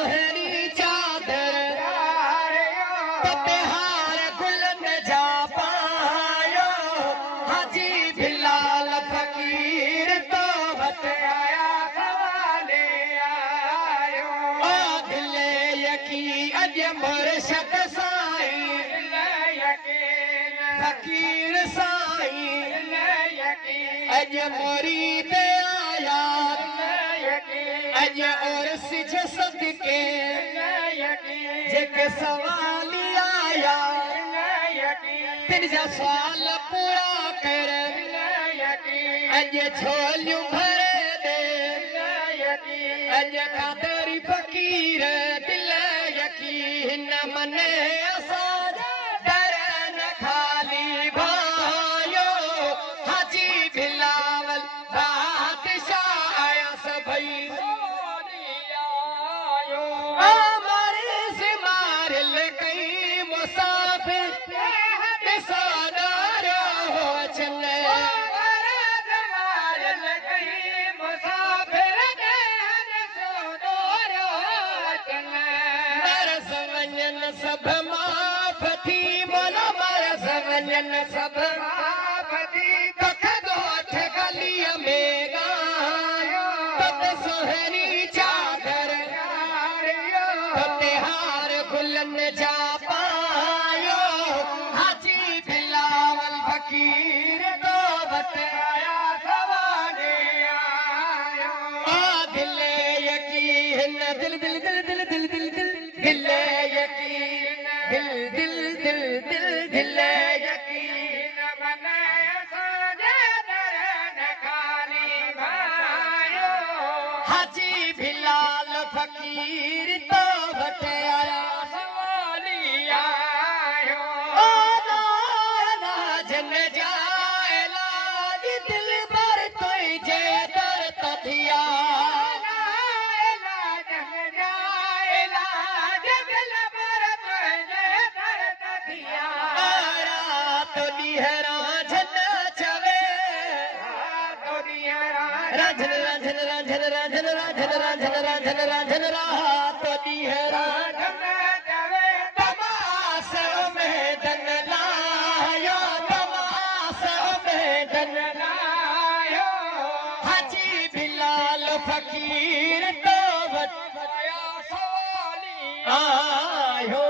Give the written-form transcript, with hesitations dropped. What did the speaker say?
सोहरी चादर तिहार गुलन जा पायो हाजी बिलाल फकीर तो वट आया सवाले आयो ओ दिले यकी अज मुर्शद साईं फकीर साईं अज मुरीद आया अज उर्स जे सदके जेके सवाली आया तिन जा सवाल पूरा कर अज झोलियूं भरे दे अज कादरी फकीर दिल यकीन मने असांजा दर न खाली भायो हाजी बिलावल बादशाह आया सभई हमारे से मार ले कई मुसाफिर सादारो हो चले सब माफ थी बोलो मरस वञन सब माफ थी कख गोठ गलीअ में गायो तत सोहरी चादर तिहार गुलन जा पायो हाजी बिलावल फकीर तो वट आया सवाले आयो ओ दिले यकीन दिल दिल दिल दिल दिल दिल दिल दिले यकीन दिल दिल दिल दिल दिले यकीन मने असांजे दर न खाली भायो हाजी बिलाल फकीर तो वट आया सवाली आयो ओ लाज न जाए लाज दिल भर तुझे दर तथिया राजन राजन राजन राजन राजन राजन राजन राजन रात दीहरा तमास में दन लायो तमास में दन लायो हाजी बिलाल फकीर तो वट आया सवाली आयो